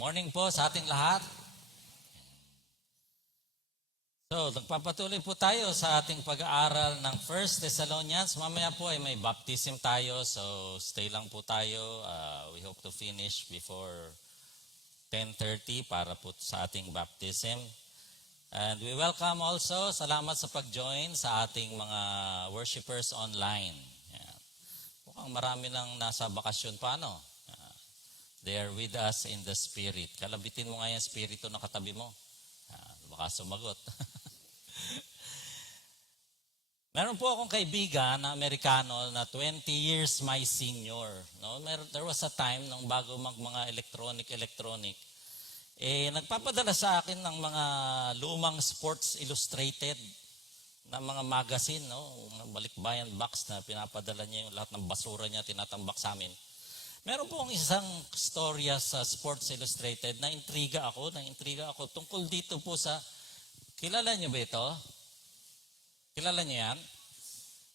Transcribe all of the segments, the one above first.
Morning po sa ating lahat. So, nagpapatuloy po tayo sa ating pag-aaral ng 1 Thessalonians. Mamaya po ay may baptism tayo, so stay lang po tayo. We hope to finish before 10:30 para po sa ating baptism. And we welcome also, salamat sa pag-join sa ating mga worshipers online. Yan. Mukhang marami nang nasa bakasyon pa, no? They are with us in the Spirit. Kalabitin mo nga yung Spirito na katabi mo. Baka sumagot. Meron po akong kaibigan na Amerikano na 20 years my senior. No? There was a time nung bago mga electronic, nagpapadala sa akin ng mga lumang Sports Illustrated na mga magazine, no? Balikbayan box na pinapadala niya yung lahat ng basura niya, tinatambak sa amin. Meron po isang storya sa Sports Illustrated na intriga ako tungkol dito po sa, kilala niyo ba ito? Kilala niyo yan?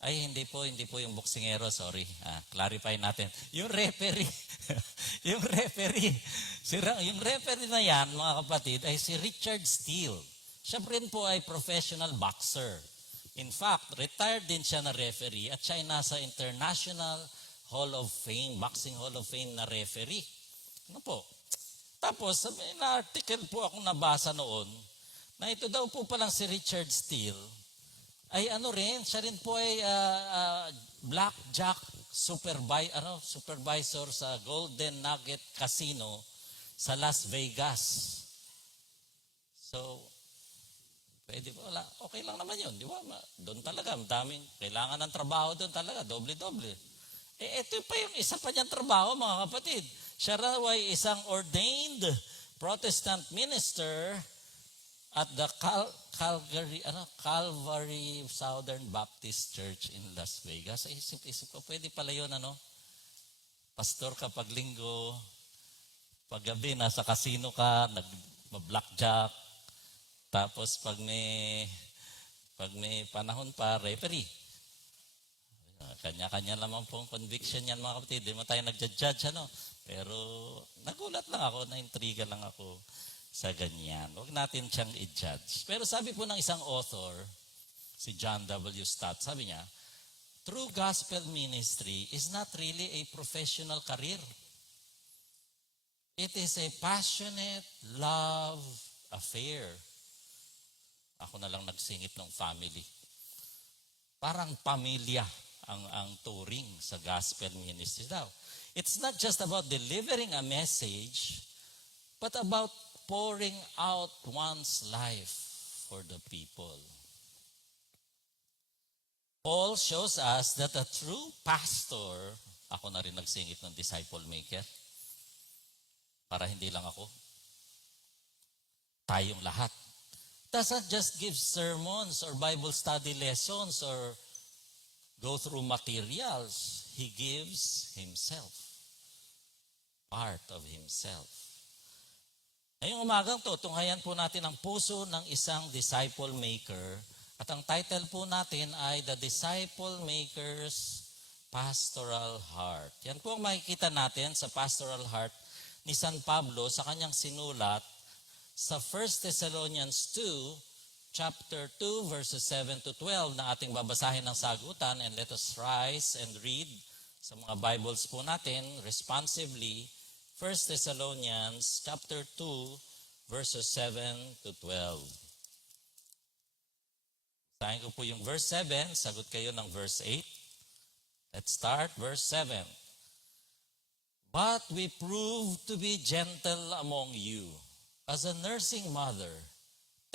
Ay, hindi po yung boksingero, sorry. Clarify natin. Yung referee, yung referee na yan, mga kapatid, ay si Richard Steele. Siya rin po ay professional boxer. In fact, retired din siya na referee at siya ay nasa International Hall of Fame, Boxing Hall of Fame na referee. Ano po? Tapos, may article po akong nabasa noon na ito daw po palang si Richard Steele ay siya rin po ay blackjack supervisor sa Golden Nugget Casino sa Las Vegas. So, pwede po, okay lang naman yun, di ba? Doon talaga, daming, kailangan ng trabaho doon talaga, doble-doble. Ito pa yung isa pa niyang trabaho, mga kapatid. Siya raw ay isang ordained Protestant minister at the Calvary Southern Baptist Church in Las Vegas. Isip ko, pwede pala yun, pastor kapag linggo, paggabi, nasa casino ka, nag-blackjack, tapos pag may panahon pa, referee. Kanya-kanya naman pong conviction yan, mga kapatid. Hindi mo tayo nagja-judge, Pero nagulat lang ako, na-intriga lang ako sa ganyan. Huwag natin siyang i-judge. Pero sabi po ng isang author, si John W. Stott, sabi niya, true gospel ministry is not really a professional career. It is a passionate love affair. Ako na lang nagsingit ng family. Parang pamilya ang touring sa gospel ministry daw. It's not just about delivering a message, but about pouring out one's life for the people. Paul shows us that a true pastor, ako na rin nagsingit ng disciple maker, para hindi lang ako, tayong lahat, doesn't just give sermons or Bible study lessons or go through materials. He gives himself. Part of himself. Ngayong umagang to, tunghayan po natin ang puso ng isang disciple maker. At ang title po natin ay The Disciple Maker's Pastoral Heart. Yan po ang makikita natin sa Pastoral Heart ni San Pablo sa kanyang sinulat sa 1 Thessalonians 2, chapter 2, verses 7 to 12 na ating babasahin ng sagutan, and let us rise and read sa mga Bibles po natin responsively 1 Thessalonians chapter 2, verses 7 to 12. Basahin ko po yung verse 7, sagot kayo ng verse 8. Let's start, verse 7. But we prove to be gentle among you, as a nursing mother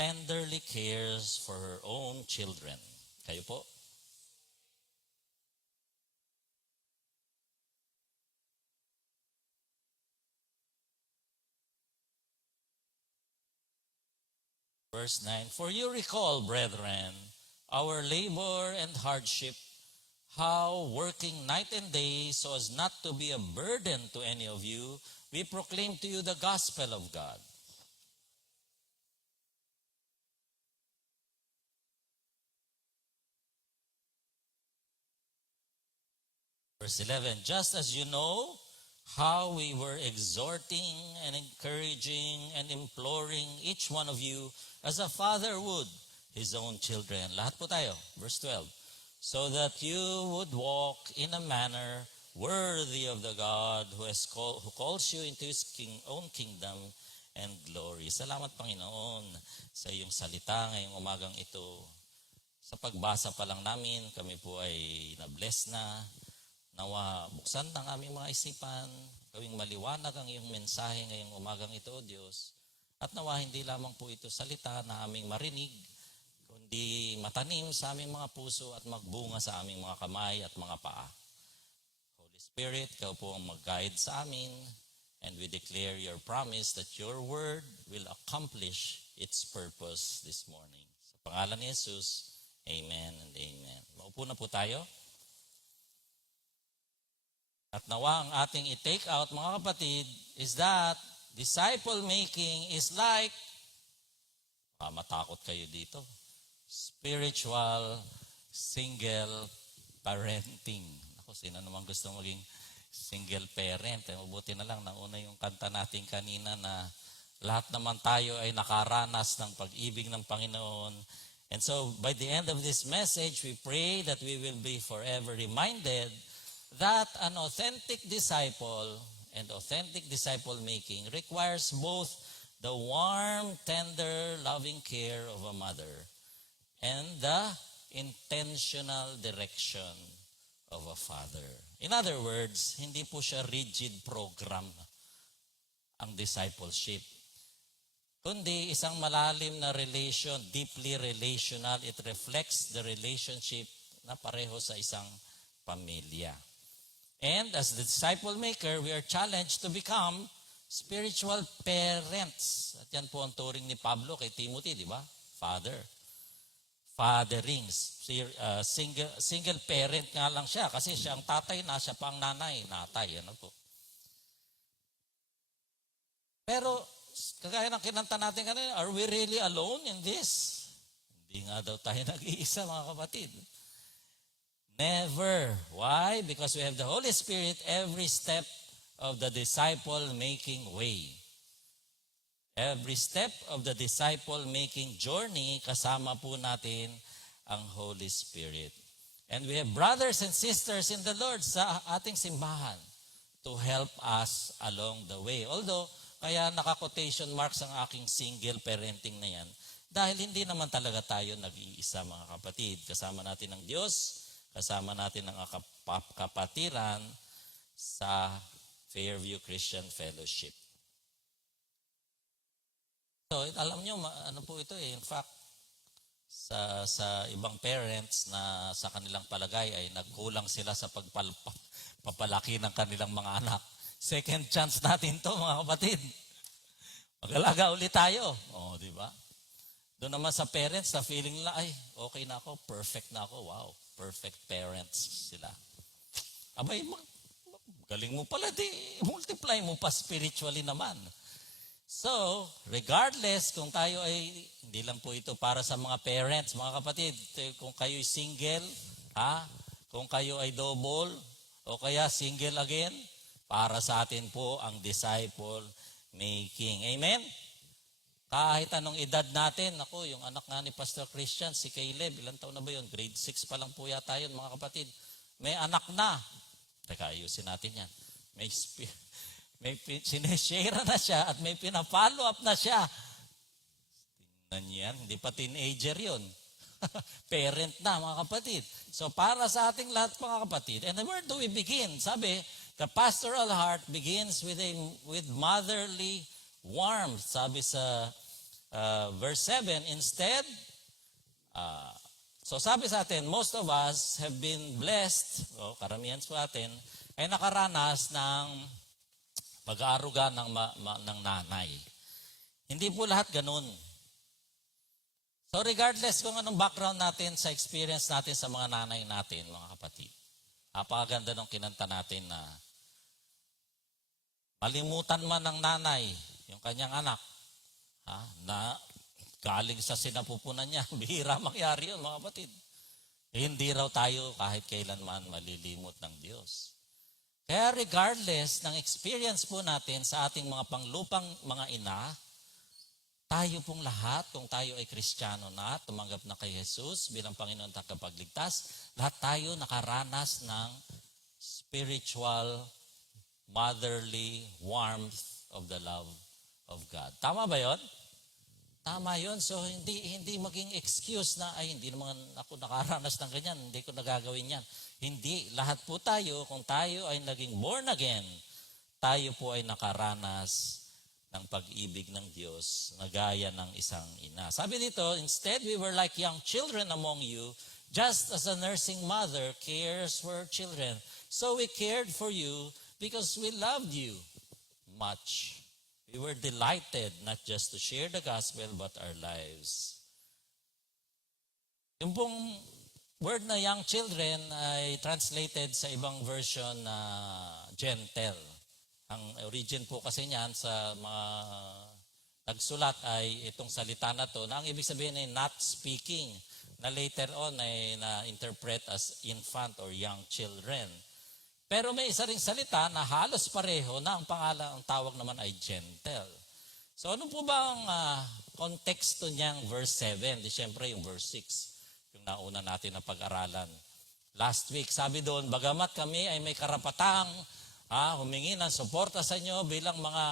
tenderly cares for her own children. Kayo po? Verse 9, for you recall, brethren, our labor and hardship, how working night and day so as not to be a burden to any of you, we proclaim to you the gospel of God. Verse 11, just as you know how we were exhorting and encouraging and imploring each one of you as a father would his own children. Lahat po tayo. Verse 12. So that you would walk in a manner worthy of the God who calls you into His own kingdom and glory. Salamat, Panginoon, sa iyong salita ngayong umagang ito. Sa pagbasa pa lang namin, kami po ay na-bless na. Nawa, buksan ng aming mga isipan, gawing maliwanag ang iyong mensahe ngayong umagang ito, O Diyos. At nawa, hindi lamang po ito salita na aming marinig, kundi matanim sa aming mga puso at magbunga sa aming mga kamay at mga paa. Holy Spirit, ikaw po ang mag-guide sa amin, and we declare your promise that your word will accomplish its purpose this morning. Sa pangalan ni Jesus, amen and amen. Maupo na po tayo. At nawa ang ating i-take out, mga kapatid, is that disciple making is like, matakot kayo dito, spiritual single parenting. Ako, sino naman gusto maging single parent? Mabuti na lang, nauna yung kanta natin kanina na lahat naman tayo ay nakaranas ng pag-ibig ng Panginoon. And so, by the end of this message, we pray that we will be forever reminded that an authentic disciple and authentic disciple making requires both the warm, tender, loving care of a mother and the intentional direction of a father. In other words, hindi po siya rigid program ang discipleship, kundi isang malalim na relation, deeply relational. It reflects the relationship na pareho sa isang pamilya. And as the disciple maker, we are challenged to become spiritual parents. At yan po ang turing ni Pablo kay Timothy, di ba? Father. Fatherings. Single parent nga lang siya kasi siya ang tatay na, siya pa ang nanay. Natay, ano po. Pero, kagaya ng kinanta natin kanina, are we really alone in this? Hindi nga daw tayo nag-iisa, mga kapatid. Never. Why? Because we have the Holy Spirit every step of the disciple-making way. Every step of the disciple-making journey, kasama po natin ang Holy Spirit. And we have brothers and sisters in the Lord sa ating simbahan to help us along the way. Although, kaya naka-quotation marks ang aking single parenting na yan, dahil hindi naman talaga tayo nag-iisa, mga kapatid. Kasama natin ang Diyos, kasama natin ang kapatiran sa Fairview Christian Fellowship. So, alam nyo, ano po ito eh. In fact, sa ibang parents na sa kanilang palagay ay nagkulang sila sa pagpapalaki ng kanilang mga anak. Second chance natin to, mga kapatid. Mag-alaga ulit tayo. O, di ba? Doon naman sa parents na feeling nila, ay, okay na ako, perfect na ako. Wow, perfect parents sila. Abay, galing mo pala, di multiply mo pa spiritually naman. So, regardless kung tayo ay, hindi lang po ito para sa mga parents, mga kapatid, kung kayo ay single, kung kayo ay double, o kaya single again, para sa atin po ang disciple making. Amen? Kahit anong edad natin, ako, yung anak nga ni Pastor Christian, si Caleb, ilang taon na ba yun? Grade 6 pa lang po yata yun, mga kapatid. May anak na. Teka, ayusin natin yan. May sineshare na siya at may pina-follow up na siya. Tingnan yan, hindi pa teenager yun. Parent na, mga kapatid. So, para sa ating lahat, mga kapatid, and where do we begin? Sabi, the pastoral heart begins with motherly warmth. Sabi sa verse 7, instead, so sabi sa atin, most of us have been blessed, karamihan sa atin, ay nakaranas ng pag-aaruga ng nanay. Hindi po lahat ganun. So regardless kung anong background natin sa experience natin sa mga nanay natin, mga kapatid, napakaganda ng kinanta natin na malimutan man ng nanay, yung kanyang anak, na galing sa sinapupunan niya, bihira mangyari yun, mga kapatid. Hindi raw tayo kahit kailanman malilimot ng Diyos. Kaya regardless ng experience po natin sa ating mga panglupang mga ina, tayo pong lahat, kung tayo ay Kristiyano na, tumanggap na kay Jesus bilang Panginoon at Tagapagligtas, lahat tayo nakaranas ng spiritual, motherly warmth of the love of God. Tama ba yon? Tama yon. So hindi maging excuse na, ay hindi naman ako nakaranas ng ganyan, hindi ko nagagawin yan. Hindi. Lahat po tayo, kung tayo ay naging born again, tayo po ay nakaranas ng pag-ibig ng Diyos na gaya ng isang ina. Sabi dito, instead we were like young children among you, just as a nursing mother cares for her children. So we cared for you because we loved you much. We were delighted not just to share the gospel but our lives. Yung pong word na young children ay translated sa ibang version na gentle. Ang origin po kasi niyan sa mga nagsulat ay itong salita na to, na ang ibig sabihin ay not speaking, na later on ay na-interpret as infant or young children. Pero may isa ring salita na halos pareho na ang tawag naman ay gentle. So ano po ba ang konteksto niyang verse 7? Di syempre yung verse 6, yung nauna natin na pag-aralan. Last week, sabi doon, bagamat kami ay may karapatang humingi ng suporta sa inyo bilang mga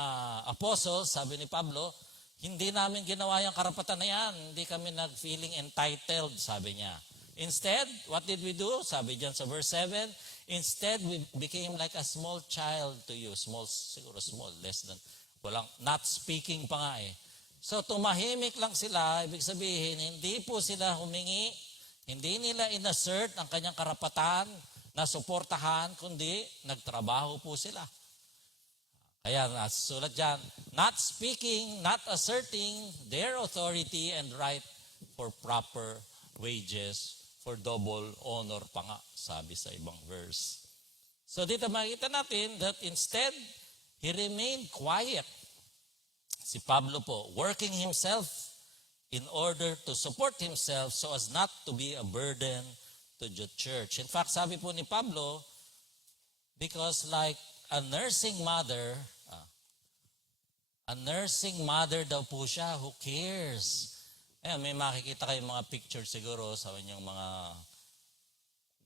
apostles, sabi ni Pablo, hindi namin ginawa yung karapatan na yan. Hindi kami nag-feeling entitled, sabi niya. Instead, what did we do? Sabi diyan sa verse 7, instead, we became like a small child to you. Small, siguro small, less than, not speaking pa nga eh. So, tumahimik lang sila. Ibig sabihin, hindi po sila humingi, hindi nila inassert ang kanyang karapatan na suportahan, kundi nagtrabaho po sila. Kaya nasulat dyan, not speaking, not asserting their authority and right for proper wages, for double honor pa nga, sabi sa ibang verse. So dito makikita natin that instead, he remained quiet. Si Pablo po, working himself in order to support himself so as not to be a burden to the church. In fact, sabi po ni Pablo, because like a nursing mother daw po siya who cares. Ayan, may makikita kayong mga picture siguro sa inyong mga,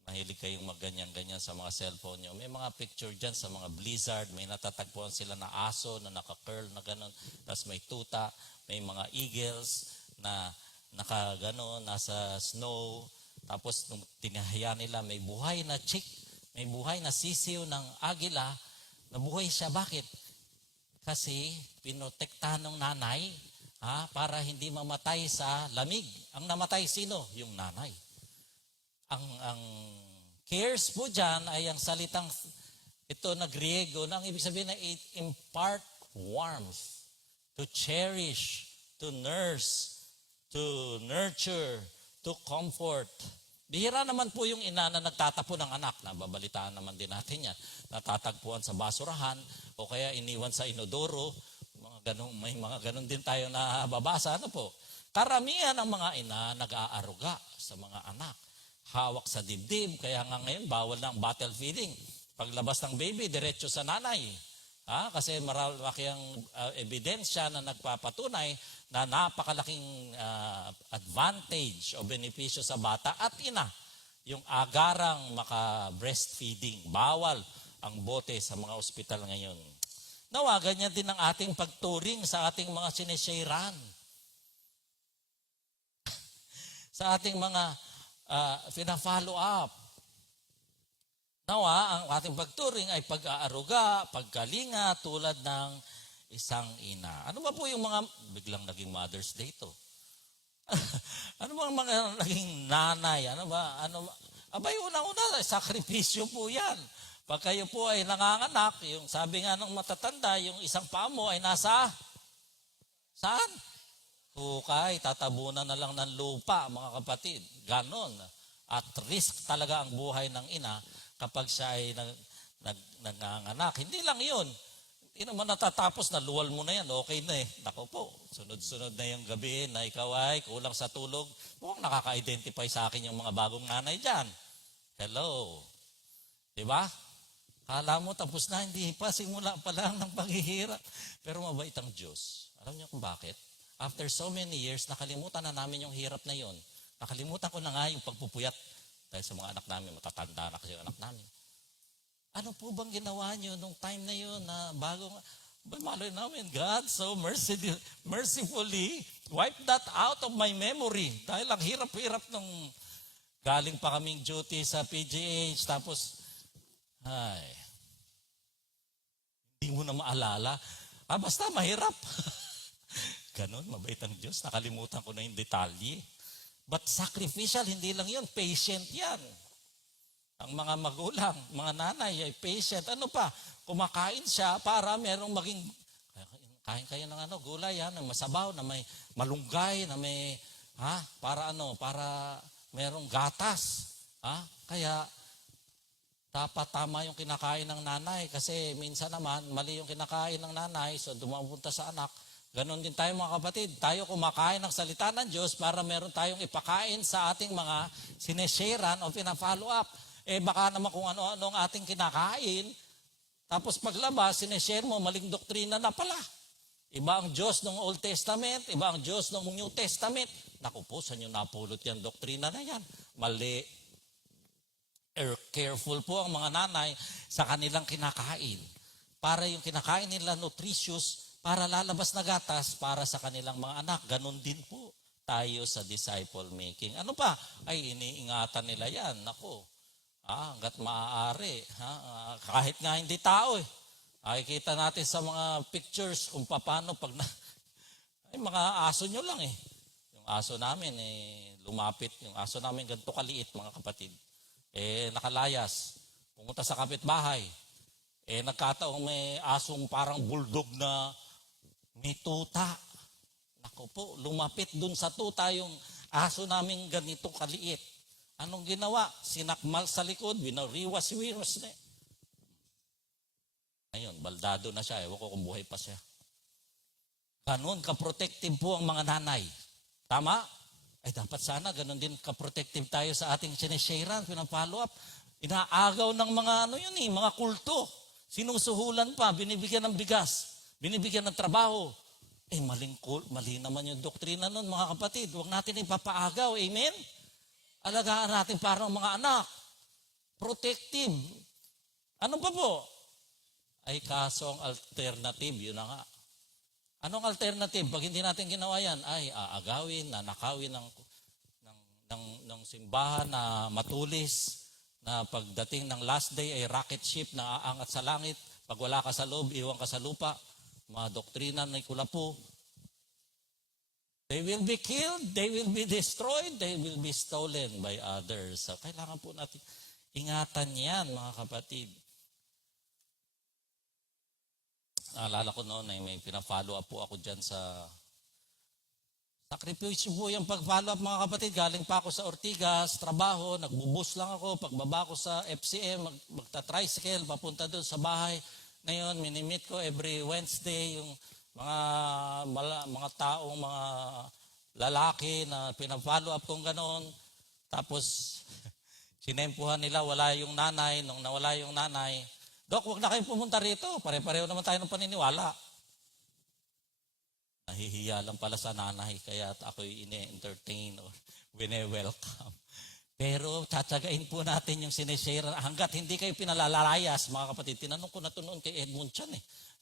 mahilig kayong magganyan-ganyan sa mga cellphone nyo. May mga picture dyan sa mga blizzard, may natatagpuan sila na aso na naka-curl na gano'n, tapos may tuta, may mga eagles na naka-gano'n, nasa snow. Tapos nung tinahaya nila, may buhay na chick, may buhay na sisiw ng agila, nabuhay siya. Bakit? Kasi pinotektahan ng nanay para hindi mamatay sa lamig. Ang namatay sino? Yung nanay. Ang cares po dyan ay ang salitang ito na Griego, na ang ibig sabihin na it impart warmth, to cherish, to nurse, to nurture, to comfort. Bihira naman po yung ina na nagtatapon ng anak. Nababalitaan naman din natin yan. Natatagpuan sa basurahan o kaya iniwan sa inodoro. May mga ganun din tayo na babasa. Ano po? Karamihan ng mga ina nag-aaruga sa mga anak. Hawak sa dibdib. Kaya nga ngayon, bawal na ang bottle feeding. Paglabas ng baby, diretso sa nanay. Kasi marami ang ebidensya na nagpapatunay na napakalaking advantage o benepisyo sa bata at ina. Yung agarang maka-breastfeeding. Bawal ang bote sa mga ospital ngayon. Nawa, ganyan din ang ating pagturing sa ating mga sinesharan. Sa ating mga fina-follow up. Nawa, ang ating pagturing ay pag-aaruga, pagkalinga, tulad ng isang ina. Ano ba po yung mga, biglang naging Mother's Day to? Ano ba ang mga naging nanay? Abay, unang-una, sakripisyo po yan. Pag kayo po ay nanganganak, yung sabi nga ng matatanda, yung isang paa mo ay nasa, saan? Hukay, tatabunan na lang ng lupa, mga kapatid. Ganon. At risk talaga ang buhay ng ina kapag siya ay nanganganak. Hindi lang yun. Hindi naman natatapos na luwal mo na yan. Okay na eh. Nako po, sunod-sunod na yung gabi na ikaw ay kulang sa tulog. Mukhang nakaka-identify sa akin yung mga bagong nanay dyan. Hello. Diba? Kala mo tapos na, hindi pa, simula pa lang ng paghihirap. Pero mabait ang Diyos. Alam niyo kung bakit? After so many years, nakalimutan na namin yung hirap na yon. Nakalimutan ko na nga yung pagpupuyat. Dahil sa mga anak namin, matatanda na kasi yung anak namin. Ano po bang ginawa niyo nung time na yun na bago nga? Malay namin, God so mercifully wiped that out of my memory. Dahil ang hirap-hirap nung galing pa kaming duty sa PGH, tapos, hindi mo na maalala. Basta mahirap. Ganon, mabait ang Diyos. Nakalimutan ko na yung detalye. But sacrificial, hindi lang yun. Patient yan. Ang mga magulang, mga nanay ay patient. Ano pa? Kumakain siya para merong maging, kain kayo ng gulay, na masabaw, na may malunggay, na may, para merong gatas. Kaya, dapat tama yung kinakain ng nanay. Kasi minsan naman, mali yung kinakain ng nanay, so dumapunta sa anak. Ganon din tayo mga kapatid. Tayo kumakain ng salita ng Diyos para meron tayong ipakain sa ating mga sinesharean o pina-follow up. Baka naman kung ano-ano ang ating kinakain, tapos paglabas, sineshare mo, maling doktrina na pala. Iba ang Diyos ng Old Testament, iba ang Diyos ng New Testament. Naku po, saan yung napulot yan doktrina na yan? Mali. Careful po ang mga nanay sa kanilang kinakain. Para yung kinakain nila nutritious, para lalabas na gatas para sa kanilang mga anak. Ganon din po tayo sa disciple making. Ano pa? Ay, iniingatan nila yan. Naku. Hanggat maaari. Kahit nga hindi tao Nakikita natin sa mga pictures kung paano pag ay mga aso nyo lang Yung aso namin lumapit. Yung aso namin ganito kaliit mga kapatid. Nakalayas. Pumunta sa kapitbahay. Nagkataong may asong parang bulldog na may tuta. Naku po, lumapit dun sa tuta yung aso namin ganito kaliit. Anong ginawa? Sinakmal sa likod, winariwas-wiras na Ngayon, baldado na siya. Ewan ko kung buhay pa siya. Ganon ka-protective po ang mga nanay. Tama? Ay dapat sana ganon din ka-protective tayo sa ating sinesharean, pinang-follow up. Inaagaw ng mga mga kulto. Sinusuhulan pa, binibigyan ng bigas, binibigyan ng trabaho. Mali naman yung doktrina nun mga kapatid. Huwag natin ipapaagaw. Amen? Alagaan natin parang mga anak. Protective. Ano pa po? Ay kaso ang alternative, yun na nga. Anong alternative? Pag hindi natin ginawa yan, ay aagawin, nanakawin ng simbahan na matulis, na pagdating ng last day ay rocket ship na aangat sa langit. Pag wala ka sa loob, iwan ka sa lupa. Mga doktrina na kulapo. They will be killed, they will be destroyed, they will be stolen by others. So, kailangan po natin ingatan yan, mga kapatid. Naalala ko noon may pina-follow up po ako dyan sa sakripisyo po yung pag-follow up mga kapatid. Galing pa ako sa Ortigas, trabaho, nagbubus lang ako. Pagbaba ko sa FCM, magta-tricycle, papunta doon sa bahay. Ngayon, minimit ko every Wednesday yung mga taong, mga lalaki na pina-follow up kong ganoon. Tapos, sinempuhan nila, wala yung nanay. Nung nawala yung nanay, Dok, huwag na kayong pumunta rito. Pare-pareho naman tayo ng paniniwala. Nahihiya lang pala sa nanay, kaya ako'y ine-entertain or wine-welcome. Pero tatsagain po natin yung sineshare hanggat hindi kayo pinalalayas, mga kapatid. Tinanong ko na ito noon kay Edmund Chan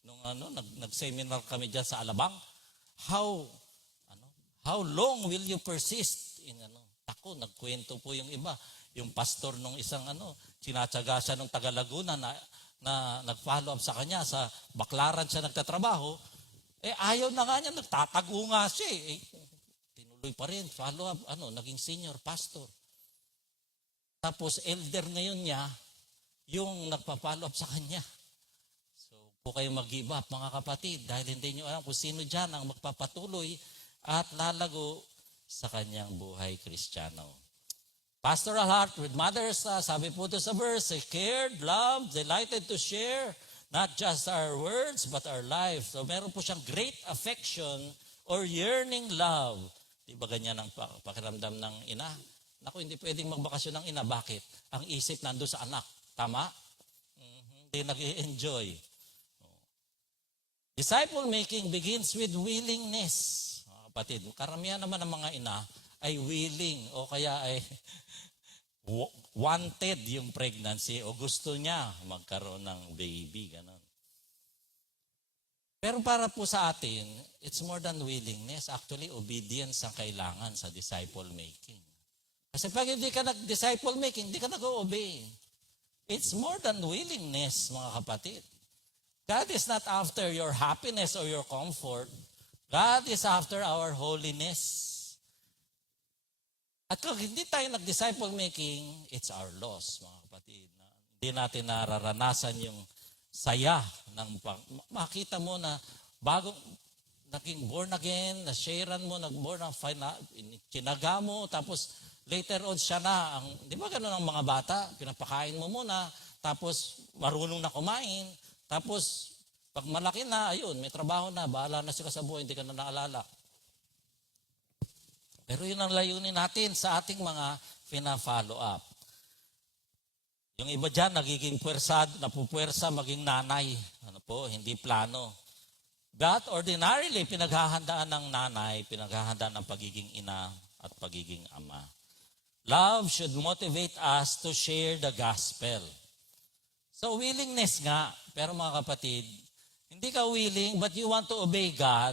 Nung nag-seminar kami dyan sa Alabang. How long will you persist in Ako, nagkwento po yung iba. Yung pastor nung isang sinatsaga siya nung taga Laguna na nag-follow up sa kanya, sa Baklaran siya nagtatrabaho, ayaw na nga niya, nagtatago nga siya tinuloy pa rin, follow up, naging senior pastor. Tapos elder ngayon niya, yung nagpa-follow up sa kanya. So, po kayo mag-give up mga kapatid, dahil hindi nyo alam kung sino dyan ang magpapatuloy at lalago sa kanyang buhay Kristiyano. Pastoral heart with mothers, sabi po doon sa verse, they cared, loved, delighted to share, not just our words, but our lives. So meron po siyang great affection or yearning love. Di ba ganyan ang pakiramdam ng ina? Naku, hindi pwedeng magbakasyon ng ina. Bakit? Ang isip nando sa anak. Tama? hindi nag-i-enjoy. Disciple making begins with willingness. Mga kapatid, karamihan naman ng mga ina ay willing o kaya ay wanted yung pregnancy o gusto niya magkaroon ng baby. Ganon. Pero para po sa atin, it's more than willingness. Actually, obedience ang kailangan sa disciple making. Kasi pag hindi ka nag-disciple making, hindi ka nag-obey. It's more than willingness, mga kapatid. God is not after your happiness or your comfort. God is after our holiness. At kung hindi tayo nag-disciple making, it's our loss, mga kapatid. Hindi natin nararanasan yung saya ng makita mo na bagong naging born again, na-sharean mo, nag-born ng kinaga mo, tapos later on siya na, di ba gano'n ang mga bata, pinapakain mo muna, tapos marunong na kumain, tapos pag malaki na, ayun, may trabaho na, bahala na sila sa buhay, hindi ka na naalala. Pero yun ang layunin natin sa ating mga pina-follow up. Yung iba dyan, nagiging napupuwersa maging nanay. Ano po, hindi plano. But ordinarily, pinaghahandaan ng nanay, pinaghahandaan ng pagiging ina at pagiging ama. Love should motivate us to share the gospel. So willingness nga, pero mga kapatid, hindi ka willing but you want to obey God,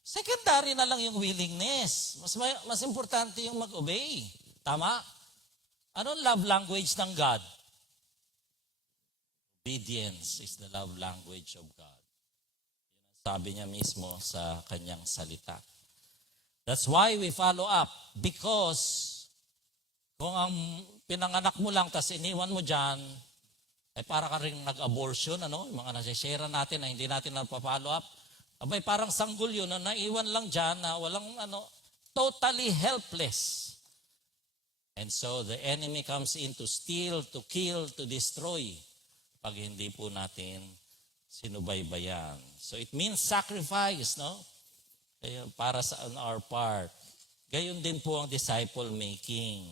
secondary na lang yung willingness. Mas importante yung mag-obey. Tama? Anong love language ng God? Obedience is the love language of God. Sabi niya mismo sa kanyang salita. That's why we follow up. Because kung ang pinanganak mo lang tas iniwan mo dyan, ay para ka rin nag-abortion, ano? Yung mga nasishare natin na hindi natin na-follow up. Abay, parang sanggol yun na naiwan lang dyan na walang totally helpless. And so the enemy comes in to steal, to kill, to destroy pag hindi po natin sinubaybayan. So it means sacrifice, no? Kaya para sa on our part. Gayon din po ang disciple making.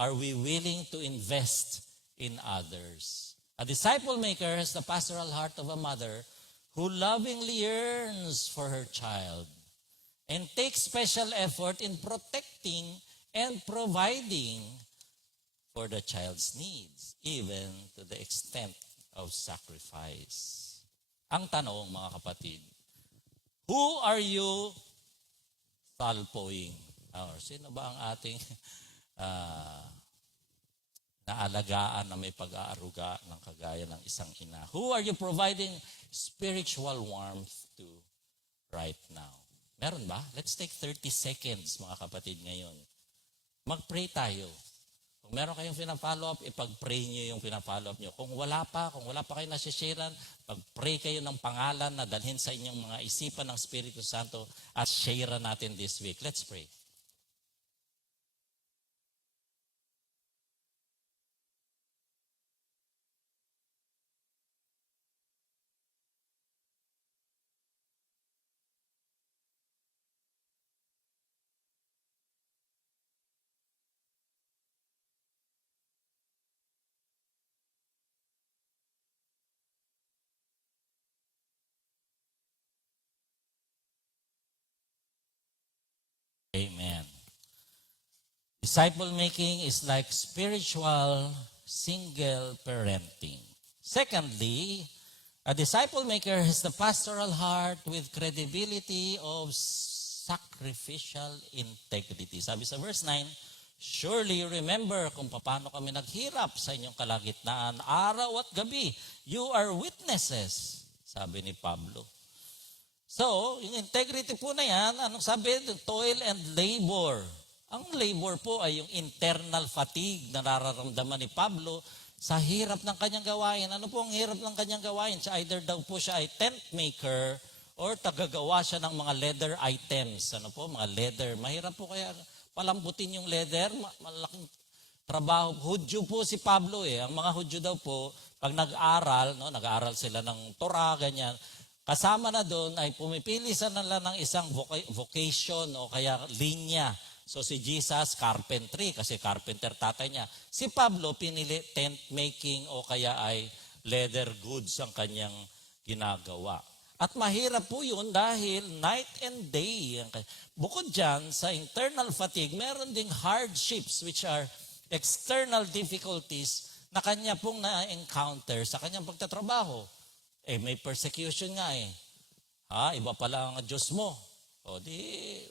Are we willing to invest in others? A disciple maker has the pastoral heart of a mother who lovingly yearns for her child and takes special effort in protecting and providing for the child's needs, even to the extent of sacrifice. Ang tanong, mga kapatid, who are you salpoing? Or sino ba ang ating naalagaan na may pag-aaruga ng kagaya ng isang ina? Who are you providing spiritual warmth to right now? Meron ba? Let's take 30 seconds, mga kapatid, ngayon. Mag-pray tayo. Kung meron kayong pina-follow up, ipag-pray nyo yung pina-follow up nyo. Kung wala pa kayo nasisharean, pag-pray kayo ng pangalan na dalhin sa inyong mga isipan ng Espiritu Santo at share natin this week. Let's pray. Amen. Disciple making is like spiritual single parenting. Secondly, a disciple maker has the pastoral heart with credibility of sacrificial integrity. Sabi sa verse 9, surely you remember kung paano kami naghirap sa inyong kalagitnaan, araw at gabi. You are witnesses, sabi ni Pablo. So, yung integrity po na yan, anong sabi? Toil and labor. Ang labor po ay yung internal fatigue na nararamdaman ni Pablo sa hirap ng kanyang gawain. Ano po ang hirap ng kanyang gawain? Either daw po siya ay tent maker or tagagawa siya ng mga leather items. Ano po? Mga leather. Mahirap po kaya palambutin yung leather. Malaking trabaho. Hudyo po si Pablo eh. Ang mga Hudyo daw po, pag nag-aral, nag-aaral sila ng Torah, ganyan, kasama na doon ay pumipili sa nila ng isang vocation o kaya linya. So si Jesus, carpentry, kasi carpenter tatay niya. Si Pablo, pinili tent making o kaya ay leather goods ang kanyang ginagawa. At mahirap po yun dahil night and day. Bukod dyan, sa internal fatigue, meron ding hardships which are external difficulties na kanya pong na-encounter sa kanyang pagtatrabaho. May persecution nga eh. Iba pala ang Diyos mo. O di,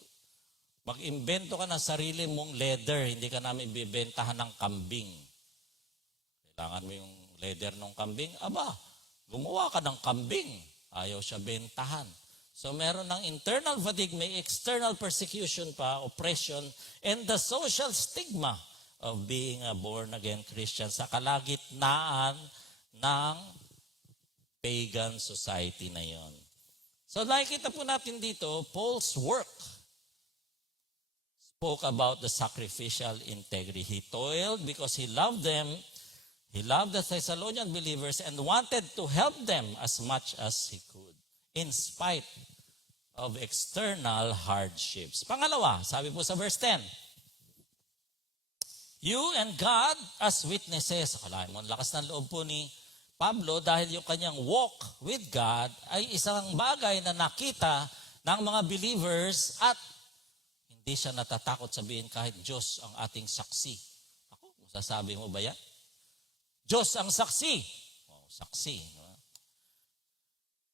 mag-imbento ka ng sarili mong leather, hindi ka namin bibentahan ng kambing. Kailangan mo yung leather ng kambing. Gumawa ka ng kambing. Ayaw siya bentahan. So meron ng internal fatigue, may external persecution pa, oppression, and the social stigma of being a born-again Christian sa kalagitnaan ng pagan society na yon. So nakikita po natin dito, Paul's work spoke about the sacrificial integrity. He toiled because he loved them. He loved the Thessalonian believers and wanted to help them as much as he could, in spite of external hardships. Pangalawa, sabi po sa verse 10, you and God as witnesses. Akalain mo, lakas ng loob po ni Pablo dahil yung kanyang walk with God ay isang bagay na nakita ng mga believers at hindi siya natatakot sabihin kahit Diyos ang ating saksi. Ako, masasabi mo ba yan? Diyos ang saksi. Saksi.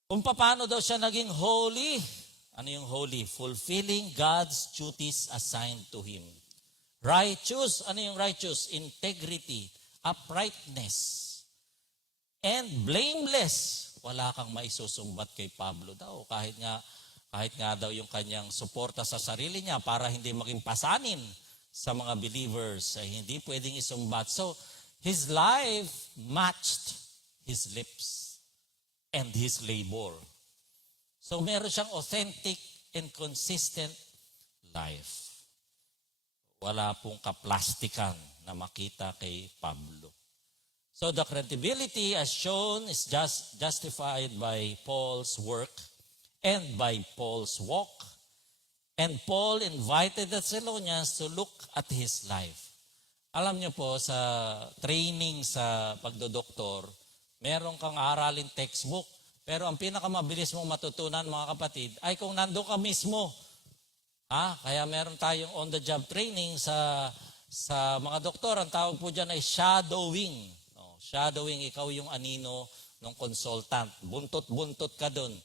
Kung paano daw siya naging holy. Ano yung holy? Fulfilling God's duties assigned to Him. Righteous. Ano yung righteous? Integrity. Uprightness. And blameless. Wala kang maisusumbat kay Pablo daw. Kahit nga daw yung kanyang suporta sa sarili niya para hindi maging pasanin sa mga believers ay hindi pwedeng isumbat. So, his life matched his lips and his labor. So meron siyang authentic and consistent life. Wala pong kaplastikan na makita kay Pablo. So the credibility as shown is just justified by Paul's work and by Paul's walk. And Paul invited the Thessalonians to look at his life. Alam niyo po, sa training sa pagdodoktor, meron kang aralin textbook. Pero ang pinakamabilis mong matutunan, mga kapatid, ay kung nandun ka mismo. Kaya meron tayong on-the-job training sa mga doktor. Ang tawag po dyan ay shadowing. Shadowing, ikaw yung anino ng consultant. Buntot-buntot ka dun.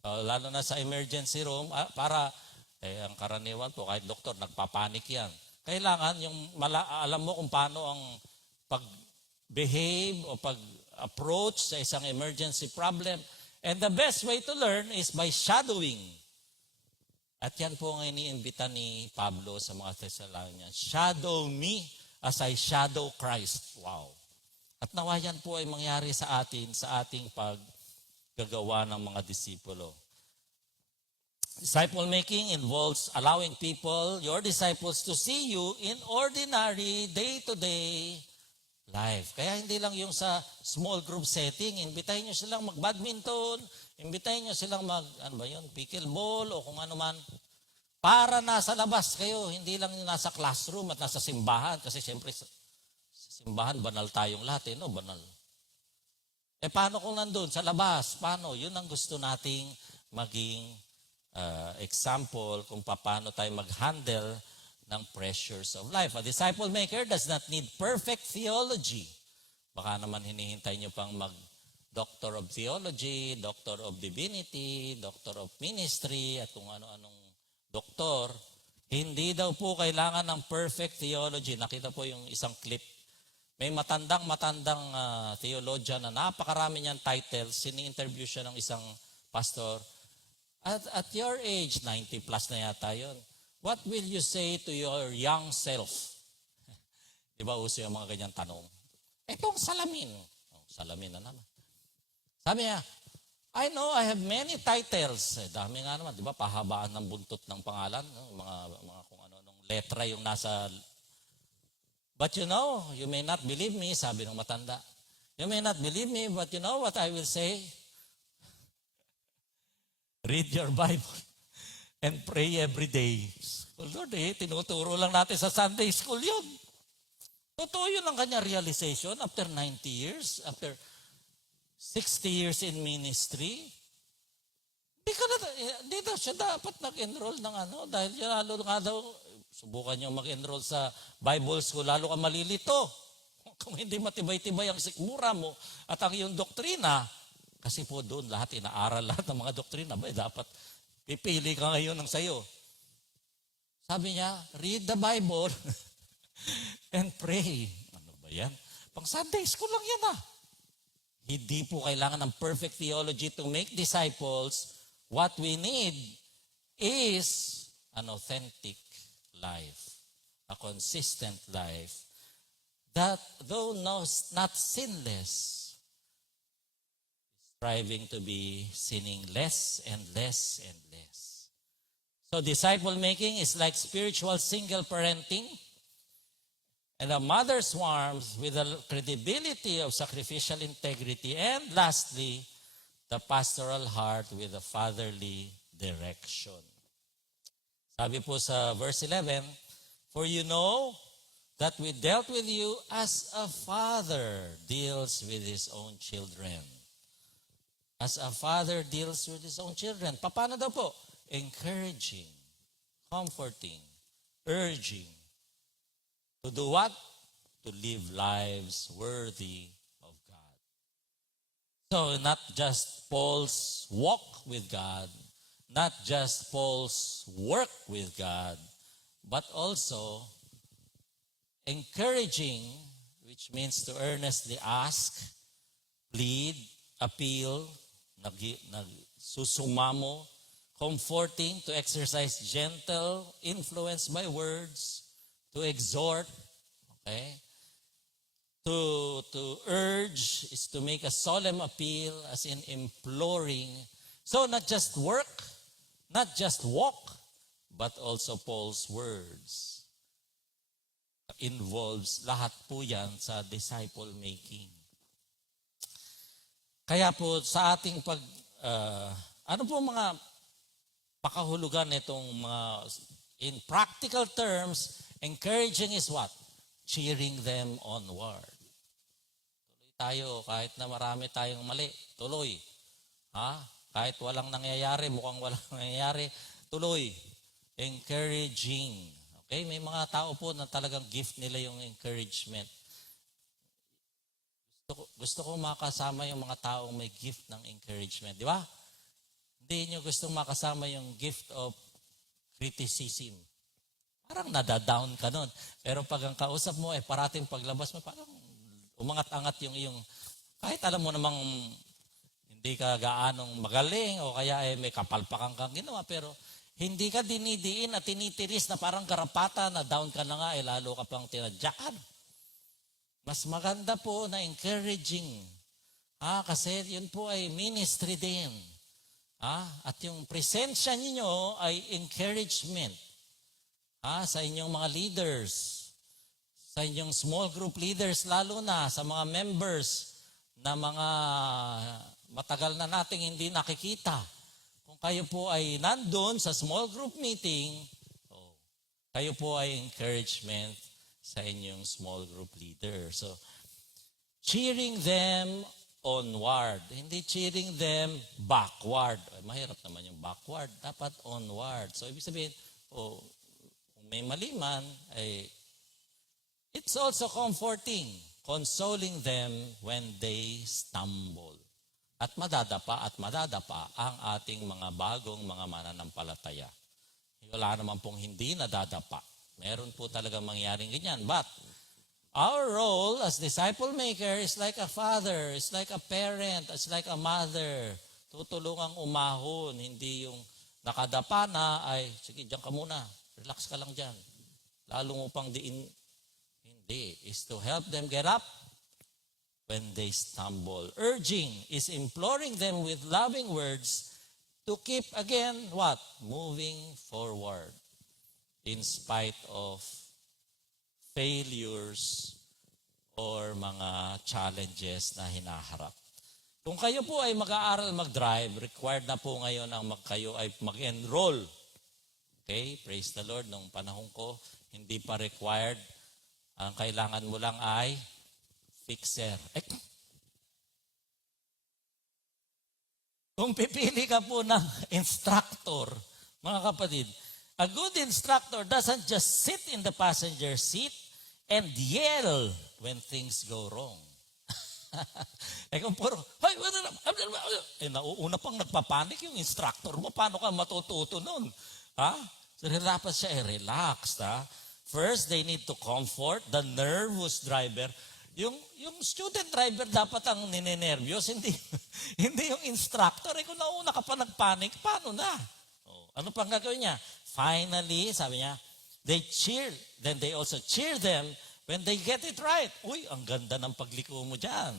Lalo na sa emergency room, para, ang karaniwan po, kahit doktor, nagpapanik yan. Kailangan yung alam mo kung paano ang pag-behave o pag-approach sa isang emergency problem. And the best way to learn is by shadowing. At yan po ang iniimbita ni Pablo sa mga Thessalonians. Shadow me as I shadow Christ. Wow. At nawa yan po ay mangyari sa atin, sa ating paggagawa ng mga disipulo. Disciple making involves allowing people, your disciples, to see you in ordinary, day-to-day life. Kaya hindi lang yung sa small group setting, imbitahin nyo silang mag-badminton, imbitahin nyo silang pickleball o kung ano man. Para nasa labas kayo, hindi lang yung nasa classroom at nasa simbahan. Kasi siyempre sa simbahan, banal tayong lahat, banal. Paano kung nandun, sa labas? Paano? Yun ang gusto nating maging example kung paano tayo mag-handle ng pressures of life. A disciple maker does not need perfect theology. Baka naman hinihintay nyo pang mag-doctor of theology, doctor of divinity, doctor of ministry, at kung ano-anong doktor. Hindi daw po kailangan ng perfect theology. Nakita po yung isang clip. May matandang theologian na napakarami niyang titles. Sini-interview siya ng isang pastor. At your age, 90 plus na yata yun, what will you say to your young self? Di ba uso yung mga ganyang tanong? Itong salamin. Salamin na naman. Sabi niya, I know I have many titles. Dami nga naman, di ba? Pahabaan ng buntot ng pangalan. Mga kung ano-anong letra yung nasa... But you know, you may not believe me, sabi ng matanda. You may not believe me, but you know what I will say? Read your Bible and pray every day. Well, Lord, tinuturo lang natin sa Sunday school yun. Totoo yun ang kanya realization after 90 years, after 60 years in ministry, hindi daw siya dapat nag-enroll ng dahil lalo nga daw, subukan niyo mag-enroll sa Bible school, lalo ka malilito. Kung hindi matibay-tibay ang sikmura mo at ang iyong doktrina, kasi po doon lahat, inaaral lahat ng mga doktrina, dapat pipili ka ngayon ng sayo. Sabi niya, read the Bible and pray. Ano ba yan? Pang Sunday school lang yan Hindi po kailangan ng perfect theology to make disciples. What we need is an authentic life, a consistent life that though not sinless, striving to be sinning less and less and less. So disciple making is like spiritual single parenting, and a mother's warmth with the credibility of sacrificial integrity, and lastly, the pastoral heart with a fatherly direction. Sabi po sa verse 11, for you know that we dealt with you as a father deals with his own children. As a father deals with his own children. Paano daw po? Encouraging, comforting, urging. To do what? To live lives worthy of God. So not just Paul's walk with God, not just Paul's work with God, but also encouraging, which means to earnestly ask, plead, appeal, nagsusumamo, comforting, to exercise gentle influence by words, to exhort, okay? To urge is to make a solemn appeal, as in imploring. So not just work, not just walk, but also Paul's words. Involves lahat po yan sa disciple making. Kaya po sa ating ano po mga pakahulugan nitong mga, in practical terms, encouraging is what? Cheering them onward. Tuloy tayo, kahit na marami tayong mali, tuloy. Kahit walang nangyayari, mukhang walang nangyayari, tuloy. Encouraging. Okay? May mga tao po na talagang gift nila yung encouragement. Gusto ko makasama yung mga taong may gift ng encouragement. Di ba? Hindi nyo gustong makasama yung gift of criticism. Parang nadadown ka nun. Pero pag ang kausap mo, parating paglabas mo, parang umangat-angat yung iyong, kahit alam mo namang hindi ka gaanong magaling o kaya may kapalpakan kang ginawa, pero hindi ka dinidiin at tinitiris na parang karapata na down ka na nga, lalo ka pang tinadyakan. Mas maganda po na encouraging. Kasi yun po ay ministry din. At yung presensya ninyo ay encouragement. Sa inyong mga leaders, sa inyong small group leaders, lalo na sa mga members na mga matagal na nating hindi nakikita. Kung kayo po ay nandun sa small group meeting, kayo po ay encouragement sa inyong small group leader. So, cheering them onward. Hindi cheering them backward. Mahirap naman yung backward. Dapat onward. So, ibig sabihin, kung may mali man, it's also comforting, consoling them when they stumble. At madadapa ang ating mga bagong mga mananampalataya. Wala naman pong hindi nadadapa. Meron po talaga mangyaring ganyan. But our role as disciple maker is like a father, is like a parent, is like a mother. Tutulungang umahon, hindi yung nakadapa na ay, sige, diyan ka muna. Relax ka lang dyan. Lalo mo pang diin. Hindi. Is to help them get up when they stumble. Urging is imploring them with loving words to keep, again, what? Moving forward. In spite of failures or mga challenges na hinaharap. Kung kayo po ay mag-aaral mag-drive, required na po ngayon ang kayo ay mag-enroll. Okay? Praise the Lord. Nung panahon ko, hindi pa required. Ang kailangan mo lang ay fixer. Kung pipili ka po ng instructor, mga kapatid, a good instructor doesn't just sit in the passenger seat and yell when things go wrong. Kung puro, hey, nauuna pang nagpapanik yung instructor mo, paano ka matututo nun? Ha? So, dapat siya relaxed. Ha? First, they need to comfort the nervous driver. Yung student driver dapat ang ninenervyos, hindi, hindi yung instructor. Kung nauna ka pa nagpanik, paano na? Ano pang gagawin niya? Finally, sabi niya, they cheer. Then they also cheer them when they get it right. Uy, ang ganda ng pagliko mo dyan.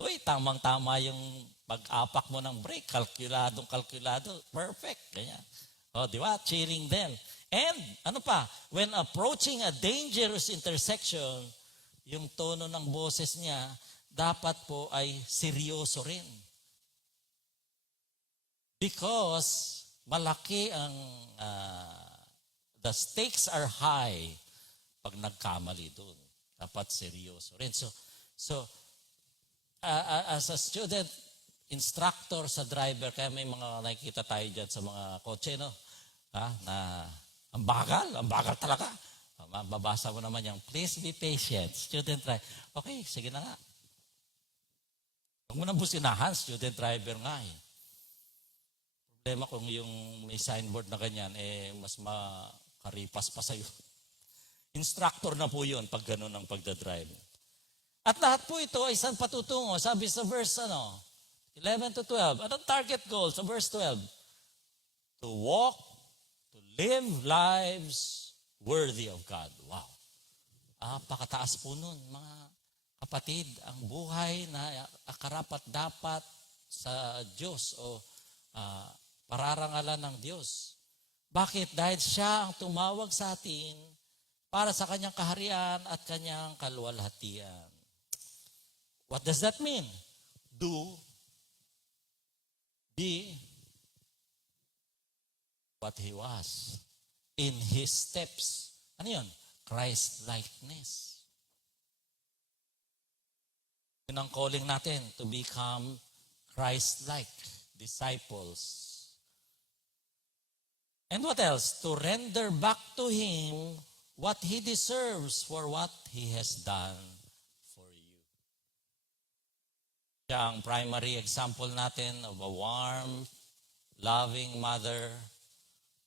Uy, tamang-tama yung pag-apak mo ng brake. Kalkulado. Perfect. Ganyan. Di ba? Cheering them. And, ano pa? When approaching a dangerous intersection, yung tono ng boses niya, dapat po ay seryoso rin. Because, malaki ang, the stakes are high pag nagkamali doon. Dapat seryoso rin. So as a student, instructor sa driver, kaya may mga nakikita tayo dyan sa mga kotse, no? Na ang bagal talaga. Mababasa mo naman yung, please be patient, student driver. Okay, sige na nga. Huwag mo nang businahan, student driver nga eh. Problema kung yung may signboard na ganyan, mas makaripas pa sa'yo. Instructor na po yun pag gano'n ang pagdadrive. At lahat po ito ay saan patutungo? Sabi sa verse 11 to 12. Anong target goal sa verse 12? To walk, to live lives worthy of God. Wow. Pakataas po nun, mga kapatid, ang buhay na karapat-dapat sa Diyos o pararangalan ng Diyos. Bakit? Dahil siya ang tumawag sa atin para sa kanyang kaharian at kanyang kaluwalhatian. What does that mean? Do, be what He was in His steps. Ano yun? Christ-likeness. Yun ang calling natin, to become Christ-like disciples. And what else? To render back to Him what He deserves for what He has done for you. Siya ang primary example natin of a warm, loving mother,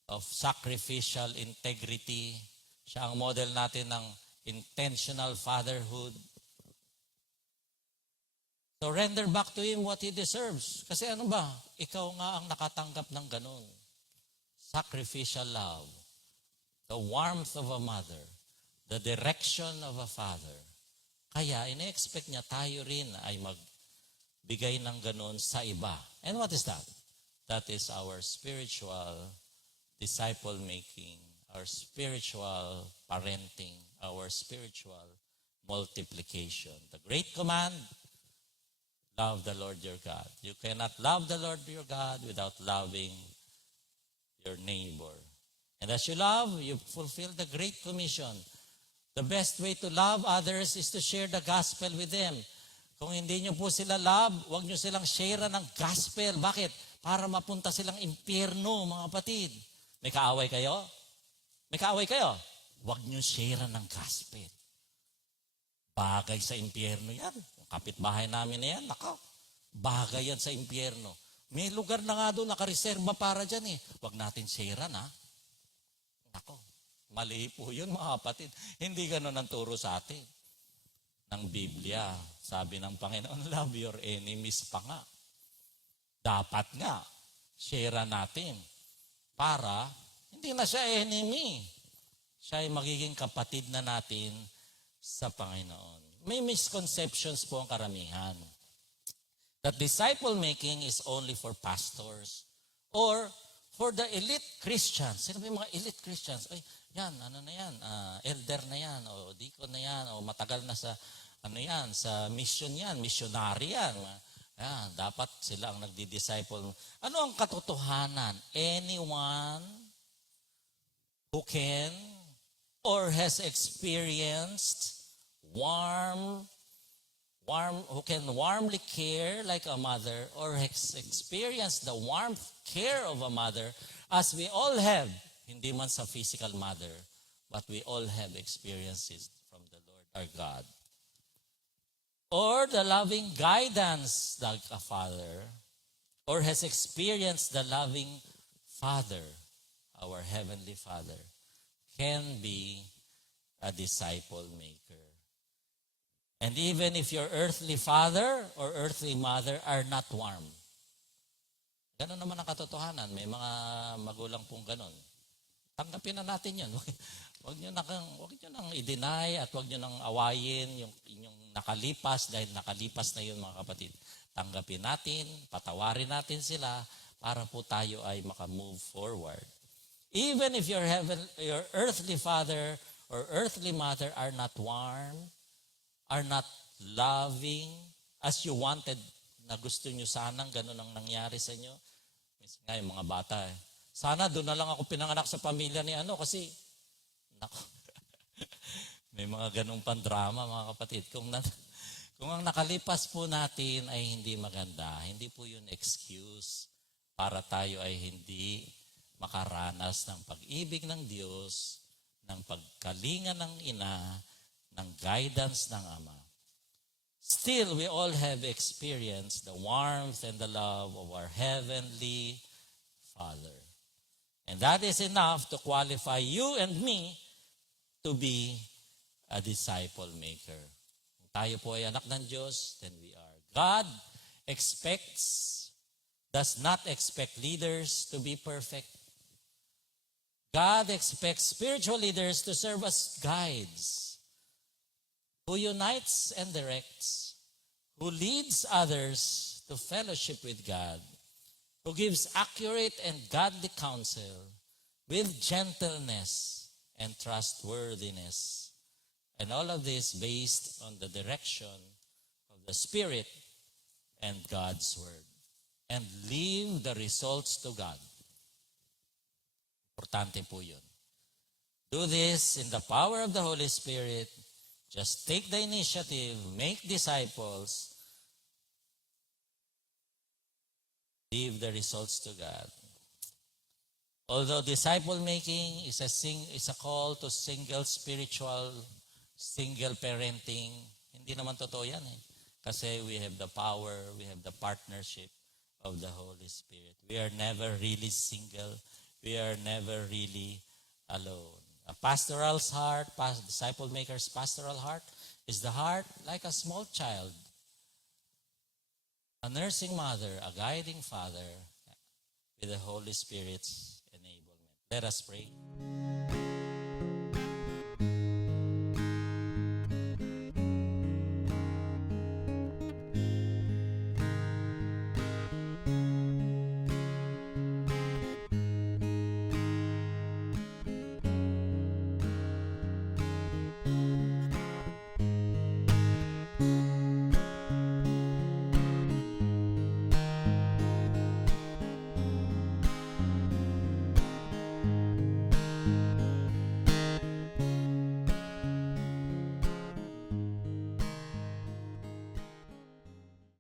of sacrificial integrity. Siya ang model natin ng intentional fatherhood. So render back to Him what He deserves. Kasi ano ba? Ikaw nga ang nakatanggap ng ganun. Sacrificial love, the warmth of a mother, the direction of a father. Kaya ine-expect niya tayo rin ay magbigay ng ganun sa iba. And what is that? That is our spiritual disciple-making, our spiritual parenting, our spiritual multiplication. The great command, love the Lord your God. You cannot love the Lord your God without loving your neighbor. And as you love, you fulfill the Great Commission. The best way to love others is to share the gospel with them. Kung hindi nyo po sila love, huwag nyo silang share ng gospel. Bakit? Para mapunta silang impyerno, mga kapatid. May kaaway kayo? May kaaway kayo? Huwag nyo share ng gospel. Bagay sa impyerno yan. Kapitbahay namin na yan, bagay yan sa impyerno. May lugar na nga doon, nakareserba para dyan eh. Huwag natin sharean ha. Mali po yun mga kapatid. Hindi ganun ang turo sa atin. Ng Biblia, sabi ng Panginoon, love your enemies pa nga. Dapat nga, sharean natin. Para, hindi na siya enemy. Siya ay magiging kapatid na natin sa Panginoon. May misconceptions po ang karamihan. That disciple-making is only for pastors or for the elite Christians. Sino ba yung mga elite Christians? Ay, yan, ano na yan? Elder na yan, o deacon na yan, o matagal na sa, ano yan, sa mission yan, missionary yan. Yan, dapat sila ang nagdi-disciple. Ano ang katotohanan? Anyone who can or has experienced warm, who can warmly care like a mother or has experienced the warmth care of a mother as we all have, hindi man sa physical mother, but we all have experiences from the Lord our God. Or the loving guidance like a father, or has experienced the loving Father, our Heavenly Father, can be a disciple maker. And even if your earthly father or earthly mother are not warm, ganun naman ang katotohanan. May mga magulang pong ganun. Tanggapin na natin yun. Huwag nyo nang i-deny at huwag nyo nang awayin yung inyong nakalipas dahil nakalipas na yun mga kapatid. Tanggapin natin, patawarin natin sila para po tayo ay makamove forward. Even if your earthly father or earthly mother are not warm, are not loving as you wanted, na gusto nyo sanang ganun ang nangyari sa inyo. Minsan nga yung mga bata sana doon na lang ako pinanganak sa pamilya ni kasi nako, may mga ganung pandrama mga kapatid. Kung ang nakalipas po natin ay hindi maganda, hindi po yun excuse para tayo ay hindi makaranas ng pag-ibig ng Diyos, ng pagkalinga ng ina, ng guidance ng Ama. Still, we all have experienced the warmth and the love of our Heavenly Father. And that is enough to qualify you and me to be a disciple maker. Kung tayo po ay anak ng Diyos, then we are. God does not expect leaders to be perfect. God expects spiritual leaders to serve as guides, who unites and directs, who leads others to fellowship with God, who gives accurate and godly counsel with gentleness and trustworthiness. And all of this based on the direction of the Spirit and God's Word. And leave the results to God. Importante po yun. Do this in the power of the Holy Spirit. Just take the initiative, make disciples, leave the results to God. Although disciple making is a call to single parenting, hindi naman totoo yan Kasi we have the power, we have the partnership of the Holy Spirit. We are never really single. We are never really alone. A pastoral's heart, disciple maker's pastoral heart is the heart like a small child, a nursing mother, a guiding father with the Holy Spirit's enablement. Let us pray.